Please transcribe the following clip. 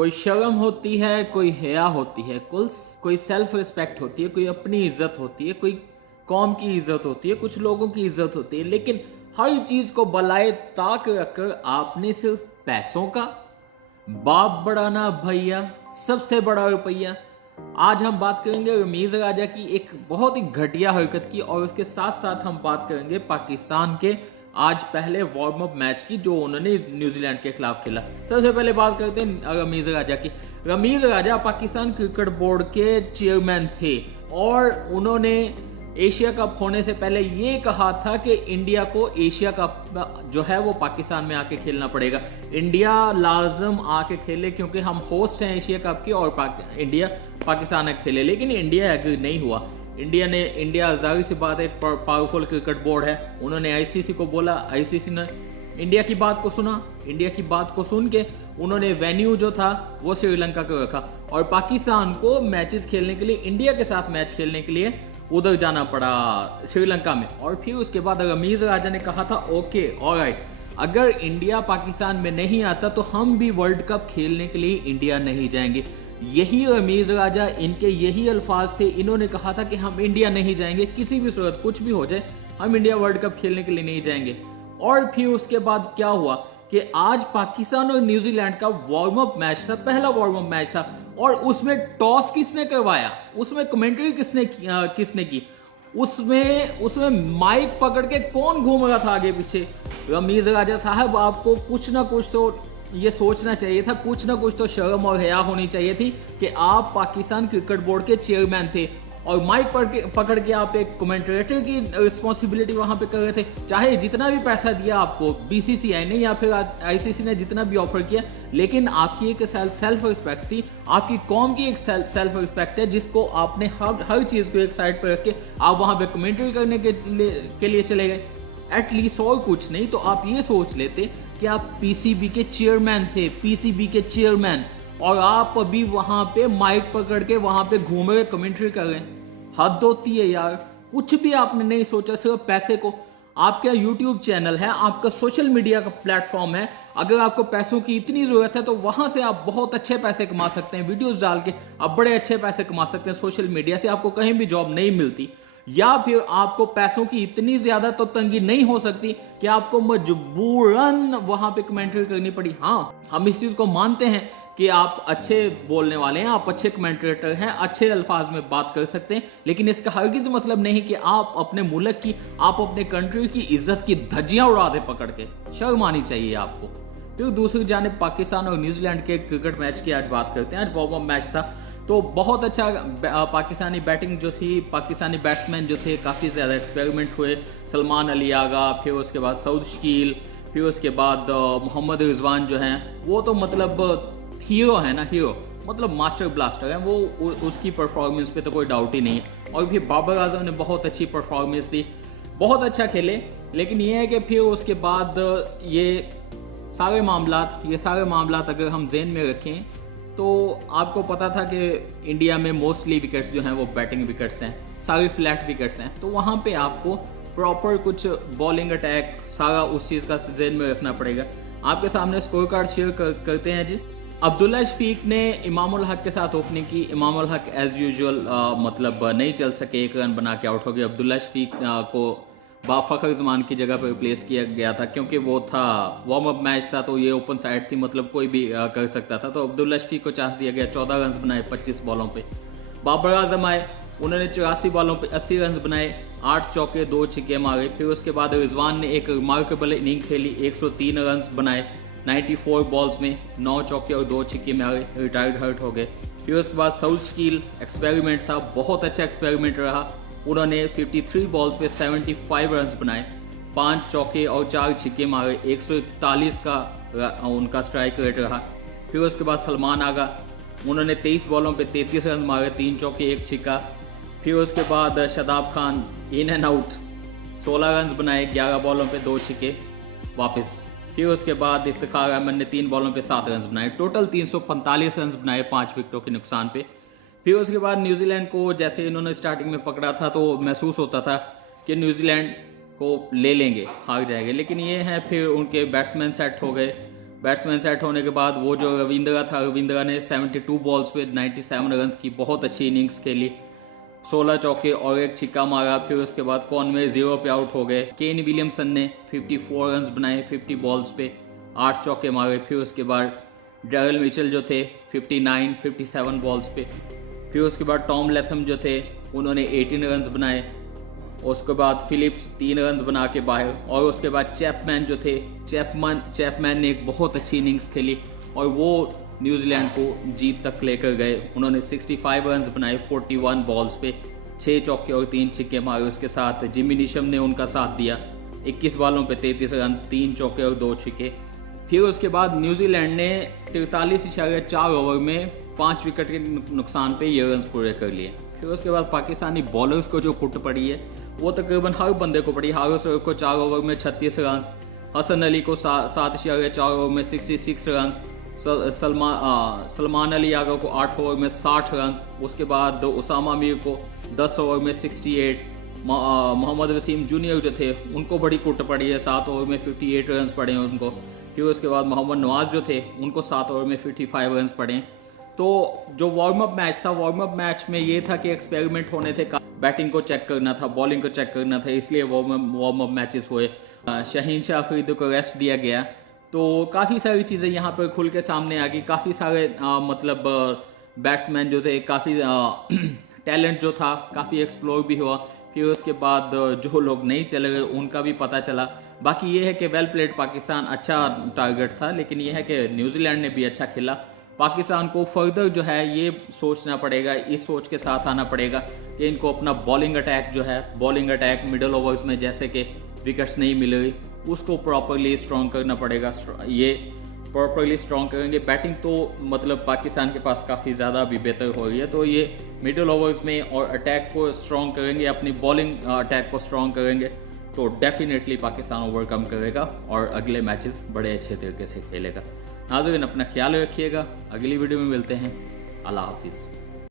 कोई शर्म होती है, कोई हया होती है, कोई सेल्फ रिस्पेक्ट होती है, कोई अपनी इज्जत होती है, कोई कौम की इज्जत होती है, कुछ लोगों की इज्जत होती है। लेकिन हर चीज को बलाए ताक रखकर आपने सिर्फ पैसों का बाप बढ़ाना भैया, सबसे बड़ा रुपया। आज हम बात करेंगे रमीज राजा की एक बहुत ही घटिया हरकत की, और उसके साथ साथ हम बात करेंगे पाकिस्तान के आज पहले वार्म अप मैच की जो उन्होंने न्यूजीलैंड के खिलाफ खेला। सबसे पहले बात करते हैं रमीज राजा की। रमीज राजा पाकिस्तान क्रिकेट बोर्ड के चेयरमैन थे और उन्होंने एशिया कप होने से पहले ये कहा था कि इंडिया को एशिया कप जो है वो पाकिस्तान में आके खेलना पड़ेगा। इंडिया लाजम आके खेले क्योंकि हम होस्ट हैं एशिया कप की, और इंडिया पाकिस्तान में खेले। लेकिन इंडिया एग्री नहीं हुआ। इंडिया जाहिर सी बात है एक पावरफुल क्रिकेट बोर्ड है, उन्होंने आईसीसी को बोला, आईसीसी ने इंडिया की बात को सुना। इंडिया की बात को सुन के उन्होंने वेन्यू जो था वो श्रीलंका को रखा, और पाकिस्तान को मैचेस खेलने के लिए, इंडिया के साथ मैच खेलने के लिए उधर जाना पड़ा श्रीलंका में। और फिर उसके बाद रमीज राजा ने कहा था ओके ऑलराइट, अगर इंडिया पाकिस्तान में नहीं आता तो हम भी वर्ल्ड कप खेलने के लिए इंडिया नहीं जाएंगे। यही रमीज राजा, इनके यही अल्फाज थे। इन्होंने कहा था कि हम इंडिया नहीं जाएंगे, किसी भी सूरत कुछ भी हो जाए हम इंडिया वर्ल्ड कप खेलने के लिए नहीं जाएंगे। और फिर उसके बाद क्या हुआ कि आज पाकिस्तान और न्यूजीलैंड का वार्म अप मैच था, पहला वार्म अप मैच था, और उसमें टॉस किसने करवाया, उसमें कमेंट्री किसने की, उसमें माइक पकड़ के कौन घूम रहा था आगे पीछे? रमीज राजा साहब, आपको कुछ ना कुछ तो ये सोचना चाहिए था, कुछ ना कुछ तो शर्म और हया होनी चाहिए थी कि आप पाकिस्तान क्रिकेट बोर्ड के चेयरमैन थे और माइक पकड़ के आप एक कमेंटेटर की रिस्पॉन्सिबिलिटी वहां पे कर रहे थे। चाहे जितना भी पैसा दिया आपको बीसीसीआई ने या फिर आईसीसी ने जितना भी ऑफर किया, लेकिन आपकी एक सेल्फ रिस्पेक्ट थी, आपकी कौम की एक सेल्फ रिस्पेक्ट है, जिसको आपने हर चीज को एक साइड पर रख के आप वहां पे कमेंट्री करने के लिए चले गए। एटलीस्ट और कुछ नहीं तो आप ये सोच लेते कि आप पीसीबी के चेयरमैन थे, पीसीबी के चेयरमैन, और आप अभी वहां पे माइक पकड़ के वहां पे घूम रहे कमेंट्री कर रहे हैं। हद होती है यार, कुछ भी आपने नहीं सोचा, सिर्फ पैसे को। आपका यूट्यूब चैनल है, आपका सोशल मीडिया का प्लेटफॉर्म है, अगर आपको पैसों की इतनी जरूरत है तो वहां से आप बहुत अच्छे पैसे कमा सकते हैं। वीडियोस डाल के आप बड़े अच्छे पैसे कमा सकते हैं सोशल मीडिया से, आपको कहीं भी जॉब नहीं मिलती। या फिर आपको पैसों की इतनी ज्यादा तो तंगी नहीं हो सकती कि आपको मजबूरन वहां पे कमेंट्री करनी पड़ी। हाँ, हम इस चीज को मानते हैं कि आप अच्छे बोलने वाले हैं, आप अच्छे कमेंटेटर हैं, अच्छे अल्फाज में बात कर सकते हैं, लेकिन इसका हरगिज मतलब नहीं कि आप अपने मुल्क की, आप अपने कंट्री की इज्जत की धज्जियां उड़ा दे पकड़ के। शर्म आनी चाहिए आपको। फिर दूसरी जानिब पाकिस्तान और न्यूजीलैंड के क्रिकेट मैच की आज बात करते हैं। आज वार्म अप मैच था तो बहुत अच्छा पाकिस्तानी बैटिंग जो थी, पाकिस्तानी बैट्समैन जो थे काफ़ी ज़्यादा एक्सपेरिमेंट हुए। सलमान अली आगा, फिर उसके बाद सऊद शकील, फिर उसके बाद मोहम्मद रिजवान जो हैं वो तो मतलब हीरो है ना, हीरो मतलब मास्टर ब्लास्टर है वो, उसकी परफॉर्मेंस पे तो कोई डाउट ही नहीं है। और फिर बाबर आजम ने बहुत अच्छी परफॉर्मेंस दी, बहुत अच्छा खेले। लेकिन ये है कि फिर उसके बाद ये सारे मामलात अगर हम जेन में रखें तो आपको पता था कि इंडिया में मोस्टली विकेट्स जो हैं वो बैटिंग विकेट्स हैं, सारे फ्लैट विकेट्स हैं। तो वहाँ पे आपको प्रॉपर कुछ बॉलिंग अटैक सारा उस चीज़ का जेन में रखना पड़ेगा। आपके सामने स्कोर कार्ड शेयर करते हैं जी। अब्दुल्ला शफीक ने इमामुल हक के साथ ओपनिंग की। इमामुल हक एज यूजुअल मतलब नहीं चल सके, 1 रन बना के आउट हो गए। अब्दुल्ला शफीक को बाफखर जमान की जगह पर रिप्लेस किया गया था क्योंकि वो था वार्म अप मैच था तो ये ओपन साइड थी, मतलब कोई भी कर सकता था। तो अब्दुल्ला शफीक को चांस दिया गया। 14 रन बनाए 25 बॉलों पे। बाबर आजम आए, उन्होंने 84 बॉलों पे 80 रन बनाए, 8 चौके 2 छक्के मारे। फिर उसके बाद रिजवान ने एक रिमार्केबल इनिंग खेली, 103 रन बनाए 94 बॉल्स में, 9 चौके और 2 छक्के मारे, रिटायर्ड हर्ट हो गए। फिर उसके बाद सऊद शकील एक्सपेरिमेंट था, बहुत अच्छा एक्सपेरिमेंट रहा। उन्होंने 53 बॉल्स पे 75 रन बनाए, 5 चौके और 4 छक्के मारे, 141 का उनका स्ट्राइक रेट रहा। फिर उसके बाद सलमान आगा, उन्होंने 23 बॉलों पे 33 रन मारे, 3 चौके 1 छक्का। फिर उसके बाद Shadab Khan in and out, 16 run बनाए, 11 बॉलों पे 2 छक्के वापस। फिर उसके बाद इफ्तिखार अहमद ने 3 बॉलों पे 7 रन बनाए, टोटल 345 रन बनाए 5 विकेटों के नुकसान पे। फिर उसके बाद न्यूजीलैंड को जैसे इन्होंने स्टार्टिंग में पकड़ा था तो महसूस होता था कि न्यूजीलैंड को ले लेंगे, हार जाएंगे, लेकिन ये है फिर उनके बैट्समैन सेट हो गए, बैट्समैन सेट होने के बाद वो जो रविंद्रा था, रविंद्रा ने 72 बॉल्स पे 97 रन की बहुत अच्छी इनिंग्स खेली, 16 चौके और एक छिक्का मारा। फिर उसके बाद कॉनवे 0 पे आउट हो गए। केन विलियमसन ने 54 रन बनाए 50 बॉल्स पे, 8 चौके मारे। फिर उसके बाद डैरिल मिचेल जो थे 57 बॉल्स पे। फिर उसके बाद टॉम लैथम जो थे उन्होंने 18 रन बनाए। उसके बाद फिलिप्स 3 रन बना के बाहर। और उसके बाद चैपमैन जो थे, चैपमैन ने एक बहुत अच्छी इनिंग्स खेली और वो न्यूजीलैंड को जीत तक लेकर गए। उन्होंने 65 रन बनाए 41 बॉल्स पे, 6 चौके और 3 छिक्के मारे। उसके साथ जिमी नीशम ने उनका साथ दिया, 21 बॉलों पे 33 रन, 3 चौके और 2 छिक्के। फिर उसके बाद न्यूजीलैंड ने 43.4 ओवर में 5 विकेट के नुकसान पे ये रन पूरे कर लिए। फिर उसके बाद पाकिस्तानी बॉलर्स को जो कुट पड़ी है वो तकरीबन हर बंदे को पड़ी। हारिस रऊफ को 4 ओवर में 36 रन, हसन अली को 7.4 ओवर में 66 रन, सलमान अली यादव को 8 ओवर में 60 रन। उसके बाद उसामा मीर को 10 ओवर में 68। मोहम्मद वसीम जूनियर जो थे उनको बड़ी कुट पड़ी है, 7 ओवर में 58 रन पड़े हैं उनको। फिर उसके बाद मोहम्मद नवाज जो थे उनको 7 ओवर में 55 रन पड़े। तो जो वार्म अप मैच था, वार्म अप मैच में ये था कि एक्सपेरिमेंट होने थे, बैटिंग को चेक करना था, बॉलिंग को चेक करना था, इसलिए वार्म अप मैचेस हुए। शाहीन शाह अफरीदी को रेस्ट दिया गया। तो काफ़ी सारी चीज़ें यहाँ पर खुल के सामने आ गई। काफ़ी सारे मतलब बैट्समैन जो थे, काफ़ी टैलेंट जो था काफ़ी एक्सप्लोर भी हुआ। फिर उसके बाद जो लोग नहीं चले गए उनका भी पता चला। बाकी ये है कि वेल प्लेड पाकिस्तान, अच्छा टारगेट था, लेकिन ये है कि न्यूजीलैंड ने भी अच्छा खेला। पाकिस्तान को फर्दर जो है ये सोचना पड़ेगा, इस सोच के साथ आना पड़ेगा कि इनको अपना बॉलिंग अटैक जो है, बॉलिंग अटैक मिडल ओवर्स में जैसे कि विकेट्स नहीं मिल रही, उसको प्रॉपरली स्ट्रॉन्ग करना पड़ेगा। ये प्रॉपरली स्ट्रॉन्ग करेंगे। बैटिंग तो मतलब पाकिस्तान के पास काफ़ी ज़्यादा अभी बेहतर हो रही है, तो ये मिडल ओवर्स में और अटैक को स्ट्रॉन्ग करेंगे, अपनी बॉलिंग अटैक को स्ट्रॉन्ग करेंगे, तो डेफिनेटली पाकिस्तान ओवरकम करेगा और अगले मैचेस बड़े अच्छे तरीके से खेलेगा। नाज़रीन, अपना ख्याल रखिएगा, अगली वीडियो में मिलते हैं। अल्लाह हाफिज़।